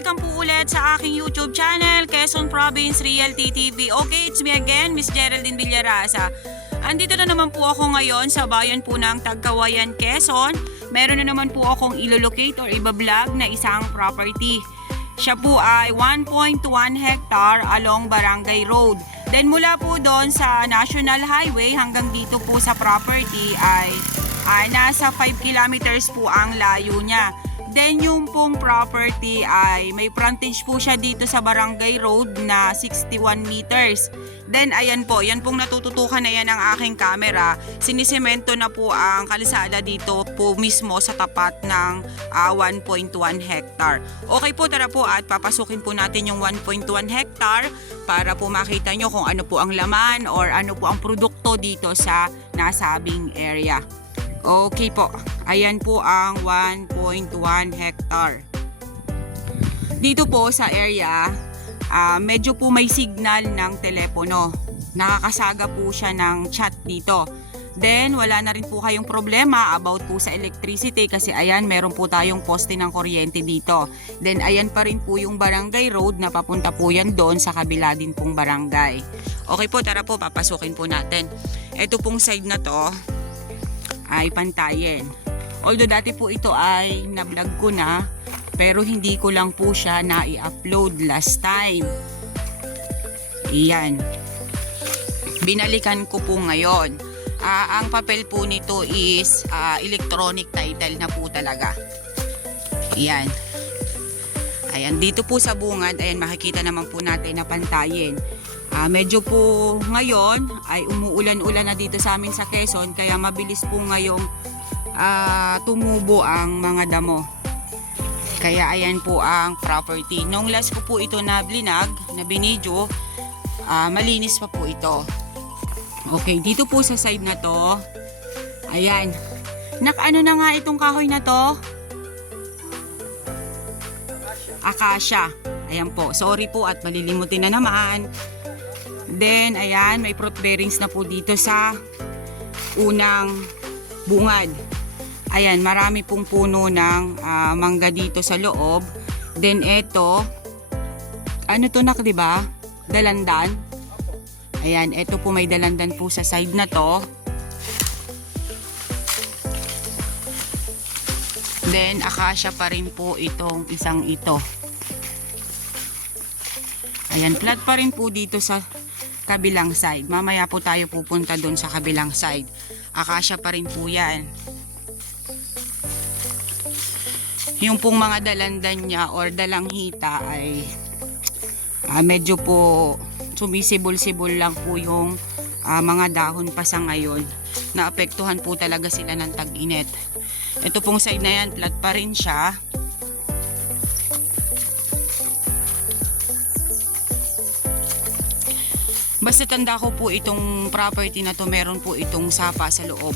welcome po ulit sa aking YouTube channel, Quezon Province Realty TV. Okay, it's me again, Miss Geraldine Villarasa. Andito na naman po ako ngayon sa bayan po ng Tagkawayan, Quezon. Meron na naman po akong ilolocate or ibablog na isang property. Siya po ay 1.1 hectare along Barangay Road. Then mula po doon sa National Highway hanggang dito po sa property ay nasa 5 kilometers po ang layo niya. Then yung pong property ay may frontage po siya dito sa Barangay Road na 61 meters. Then ayan po, yan pong natututukan na yan ng aking camera. Sinisemento na po ang kalsada dito po mismo sa tapat ng 1.1 hectare. Okay po, tara po at papasukin po natin yung 1.1 hectare para po makita nyo kung ano po ang laman or ano po ang produkto dito sa nasabing area. Okay po, ayan po ang 1.1 hectare. Dito po sa area, medyo po may signal ng telepono. Nakakasaga po siya ng chat dito. Then wala na rin po kayong problema about po sa electricity kasi ayan meron po tayong poste ng kuryente dito. Then ayan pa rin po yung Barangay Road na papunta po yan doon sa kabila din pong barangay. Okay po, tara po papasukin po natin. Ito pong side na to ay pantayin. Although dati po ito ay na-vlog ko na, pero hindi ko lang po siya na-i-upload last time. Iyan. Binalikan ko po ngayon. Ang papel po nito is electronic title na po talaga. Iyan. Ayan, dito po sa bungad, ayan makikita naman po natin na pantayin. Medyo po ngayon ay umuulan-ulan na dito sa amin sa Quezon kaya mabilis po ngayong tumubo ang mga damo. Kaya ayan po ang property. Nung last ko po ito na blinag, na binidyo, malinis pa po ito. Okay, dito po sa side na to, ayan. Ano na nga itong kahoy na to? Acacia. Ayan po, sorry po at malilimutin na naman. Then, ayan, may fruit bearings na po dito sa unang bungad. Ayan, marami pong puno ng mangga dito sa loob. Then, eto, ano to nak, diba? Dalandan. Ayan, eto po may dalandan po sa side na to. Then, acacia pa rin po itong isang ito. Ayan, flat pa rin po dito sa kabilang side. Mamaya po tayo pupunta doon sa kabilang side. Acacia pa rin po yan. Yung pong mga dalandan niya or dalanghita ay medyo po sumisibol-sibol lang po yung mga dahon pa sa ngayon. Naapektuhan po talaga sila ng tag-init. Ito pong side na yan, flat pa rin siya. Basta tanda ko po itong property na to, meron po itong sapa sa loob.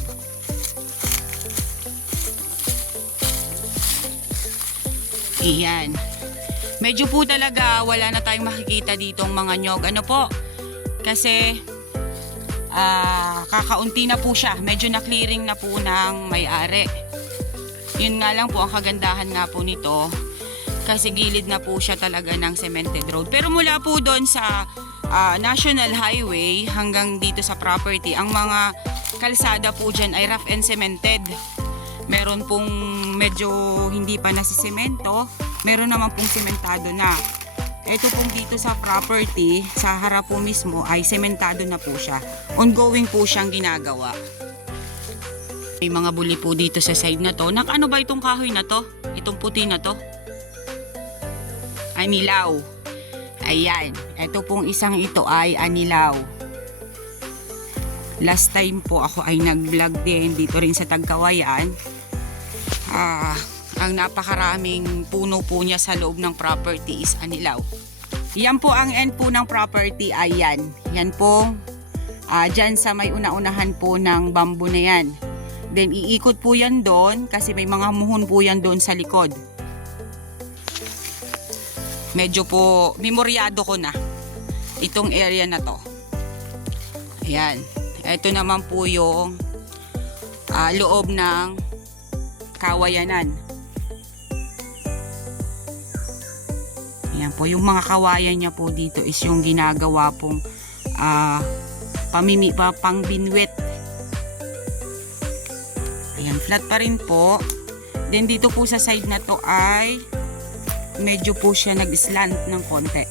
Iyan. Medyo po talaga wala na tayong makikita ditong mga nyog. Ano po? Kasi kakaunti na po siya. Medyo na-clearing na po ng may-ari. Yun nga lang po ang kagandahan nga po nito. Kasi gilid na po siya talaga ng cemented road. Pero mula po doon sa National Highway hanggang dito sa property, ang mga kalsada po dyan ay rough and cemented. Meron pong medyo hindi pa nasisemento, meron naman pong sementado na. Ito pong dito sa property, sa harap po mismo ay sementado na po siya. Ongoing po siyang ginagawa. May mga buli po dito sa side na to. Ano ba itong kahoy na to? Itong puti na to? Anilaw. Ayan, ito pong isang ito ay anilaw. Last time po ako ay nag-vlog din dito rin sa Tagkawayan. Ang napakaraming puno po niya sa loob ng property is anilaw. Yan po ang end po ng property ay yan. Yan po, dyan sa may una-unahan po ng bamboo na yan. Then iikot po yan doon kasi may mga muhon po yan doon sa likod. Medyo po memoryado ko na itong area na to. Ayan. Ito naman po yung loob ng Kawayanan. Ayan po, yung mga kawayan niya po dito is yung ginagawa pong pang binwet. Ayan, flat pa rin po. Then dito po sa side na to ay medyo po siya nag-slant ng konti.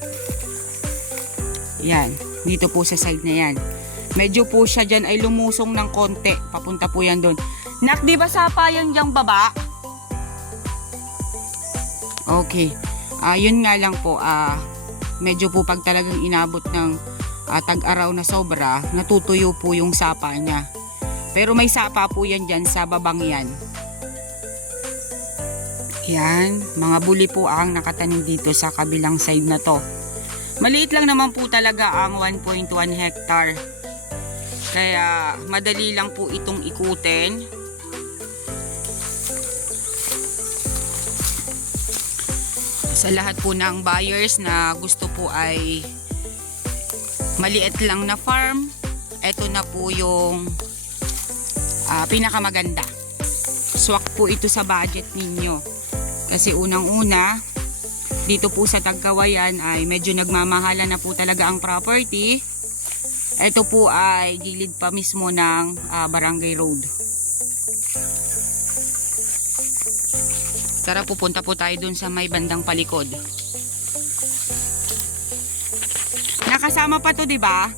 Ayan, dito po sa side na yan. Medyo po siya dyan ay lumusong ng konti. Papunta po yan doon. Nak, di ba sapa yan diyang baba? Okay. Yun nga lang po, medyo po pag talagang inabot ng tag-araw na sobra, natutuyo po yung sapa niya. Pero may sapa po yan dyan sa babang yan. Yan, mga buli po ang nakatanim dito sa kabilang side na to. Maliit lang naman po talaga ang 1.1 hectare. Kaya madali lang po itong ikutin. Sa lahat po ng buyers na gusto po ay maliit lang na farm, ito na po yung pinakamaganda. Swak po ito sa budget ninyo. Kasi unang-una, dito po sa Tagkawayan ay medyo nagmamahala na po talaga ang property. Ito po ay gilid pa mismo ng barangay road. Tara, pupunta po tayo dun sa may bandang palikod. Nakasama pa to, di ba?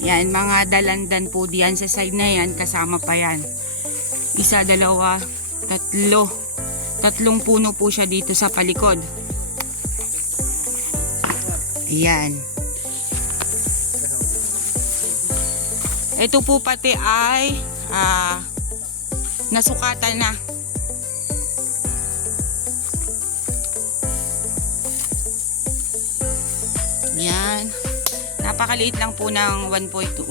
Yan, mga dalandan po diyan sa side na yan, kasama pa yan. Isa, dalawa, tatlo. Tatlong puno po siya dito sa palikod. Ayan. Ito po pati ay nasukatan na. Yan. Napakaliit lang po ng 1.1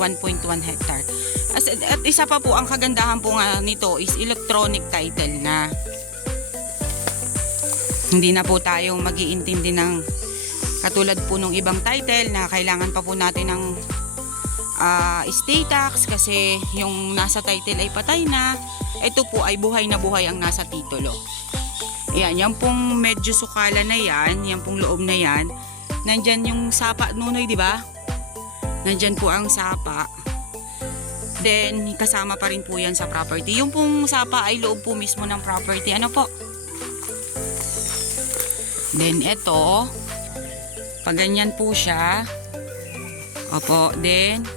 hectare. At isa pa po, ang kagandahan po nga nito is electronic title na. Hindi na po tayo mag-iintindi ng katulad po ng ibang title na kailangan pa po natin ng estate tax kasi yung nasa title ay patay na. Ito po ay buhay na buhay ang nasa titulo. Ayan, yan pong medyo sukala na yan, yan pong loob na yan. Nandyan yung sapa, Nunoy, di ba? Nandyan po ang sapa. Then, kasama pa rin po yan sa property. Yung pong sapa ay loob po mismo ng property. Ano po? Then, ito, pag ganyan po siya, opo, then,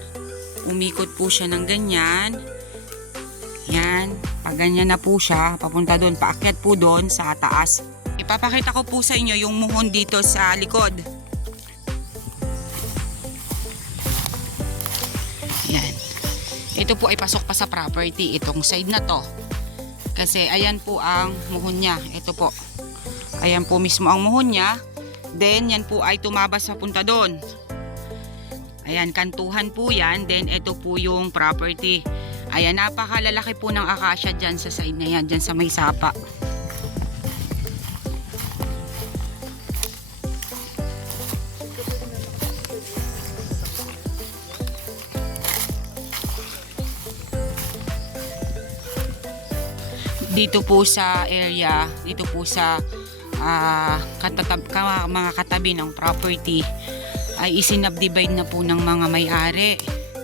umikot po siya ng ganyan. Yan, pag ganyan na po siya, papunta doon, paakyat po doon sa taas. Ipapakita ko po sa inyo yung muhon dito sa likod. Yan. Ito po ay pasok pa sa property, itong side na to. Kasi ayan po ang muhon niya. Ito po. Ayan po mismo ang muhon niya. Then yan po ay tumabas sa punta doon. Ayan, kantuhan po yan. Then ito po yung property. Ayan, napakalalaki po ng akasya dyan sa side na yan. Dyan sa may sapa. Dito po sa area, dito po sa mga katabi ng property ay isinabdivide na po ng mga may-ari.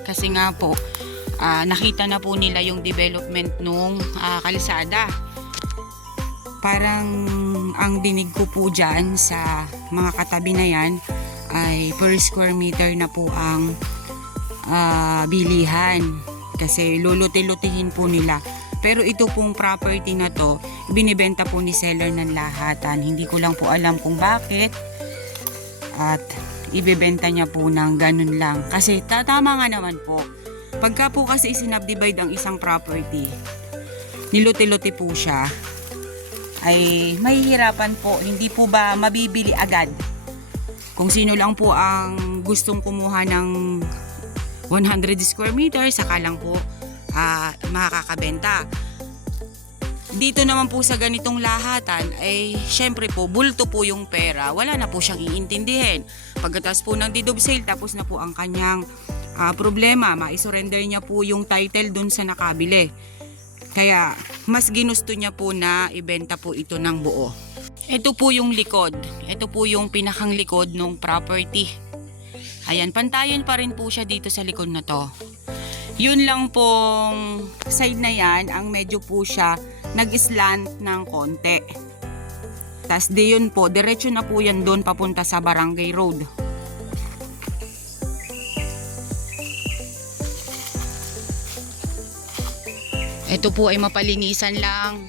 Kasi nga po, nakita na po nila yung development nung kalsada. Parang ang dinig ko po dyan sa mga katabi na yan ay per square meter na po ang bilihan. Kasi luluti-lutihin po nila. Pero ito pong property na to, binibenta po ni seller ng lahatan. Hindi ko lang po alam kung bakit. At ibebenta niya po ng ganun lang. Kasi tama nga naman po. Pagka po kasi isinabdivide ang isang property, niluti-luti po siya, ay mahihirapan po. Hindi po ba mabibili agad? Kung sino lang po ang gustong kumuha ng 100 square meters, saka lang po makakabenta. Dito naman po sa ganitong lahatan ay syempre po bulto po yung pera, wala na po siyang iintindihin. Pagkatapos po ng deed of sale, tapos na po ang kanyang problema, maisurrender niya po yung title dun sa nakabili. Kaya mas ginusto niya po na ibenta po ito ng buo. Ito po yung likod. Ito po yung pinakang likod ng property. Ayan, pantayan pa rin po siya dito sa likod na to. Yun lang pong side na yan, ang medyo po siya nag-slant ng konti. Tas di yun po, diretso na po yan doon papunta sa Barangay Road. Ito po ay mapalinisan lang.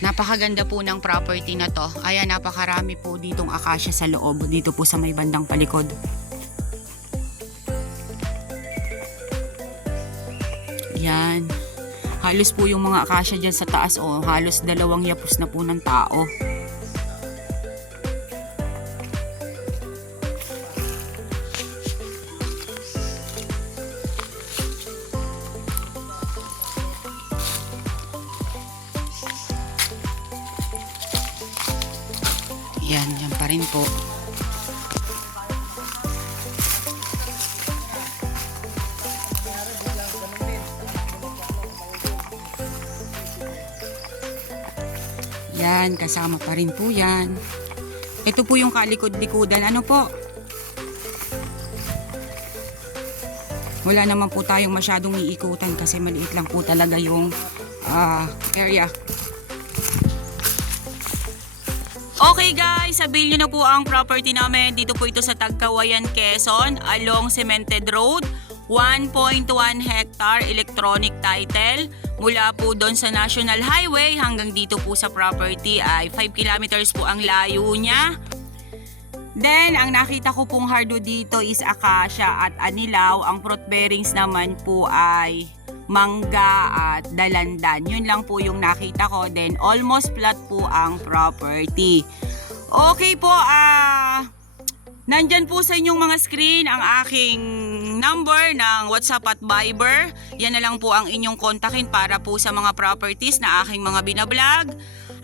Napakaganda po ng property na to. Ayan, napakarami po ditong akasya sa loob. Dito po sa may bandang palikod. Yan. Halos po yung mga akasya dyan sa taas. Oh, halos 2 yapos na po ng tao. Yan pa rin po. Yan, kasama pa rin po yan. Ito po yung kalikod-likodan. Ano po? Wala naman po tayong masyadong iikutan kasi maliit lang po talaga yung area. Okay guys, sabihin nyo na po ang property namin. Dito po ito sa Tagkawayan, Quezon, along Cemented Road. 1.1 hectare electronic title. Mula po doon sa National Highway hanggang dito po sa property ay 5 kilometers po ang layo niya. Then, ang nakita ko pong hardwood dito is acacia at anilaw. Ang fruit bearings naman po ay mangga at dalandan. Yun lang po yung nakita ko. Then, almost flat po ang property. Okay po, nandyan po sa inyong mga screen ang aking number ng WhatsApp at Viber. Yan na lang po ang inyong kontakin para po sa mga properties na aking mga binablog.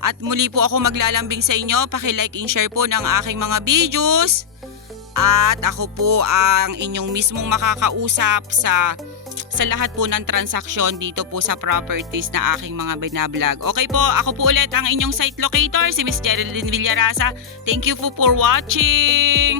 At muli po ako maglalambing sa inyo. Paki-like and share po ng aking mga videos. At ako po ang inyong mismong makakausap sa lahat po ng transaksyon dito po sa properties na aking mga binablog. Okay po, ako po ulit ang inyong site locator, si Miss Geraldine Villarasa. Thank you po for watching!